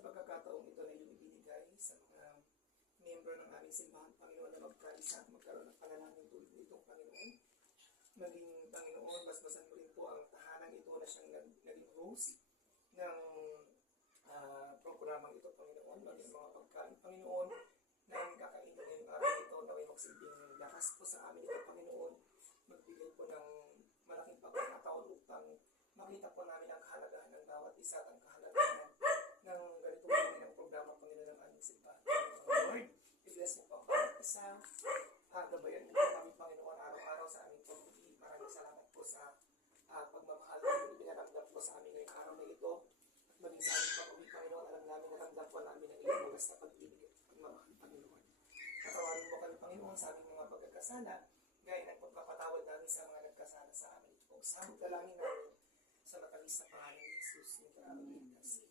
Sa pagkakataong ito na iyong ibinigay sa mga miyembro ng aming simbahan, Panginoon, na magkaisa at magkaroon ng panalangin tulad nitong Panginoon. Maging, Panginoon, basbasan mo rin po ang tahanang ito na siyang naging host ng programang ito, Panginoon. Maging mga pagkain, Panginoon, na ang kakainin ngayong araw ito na may magsilbing lakas po sa amin ito, Panginoon. Magbigay po ng malaking pagkakataon upang makita po namin ang kahalagahan ng bawat isa at ang kahalagahan ng ganito po ng programa, Panginoon, ng aming simbahan. Lord, i-bless mo po ang bawat isa. Gabayan mo po kami, Panginoon, araw-araw sa aming pag-ibig. Maraming salamat po sa pagmamahal na ibinaramdam po sa amin ngayong araw na ito. At maging sa aming pag-ibig, Panginoon, alam namin naramdam po namin ang iyong wagas na pag-ibig at pagmamahal, Panginoon. Patawarin mo kami, Panginoon, sa aming mga pagkakasala, gaya ng pagpapatawad namin sa mga nagkasala sa amin. O sa dalangin namin sa matamis na pangalan ni Jesus, na aming ligtas.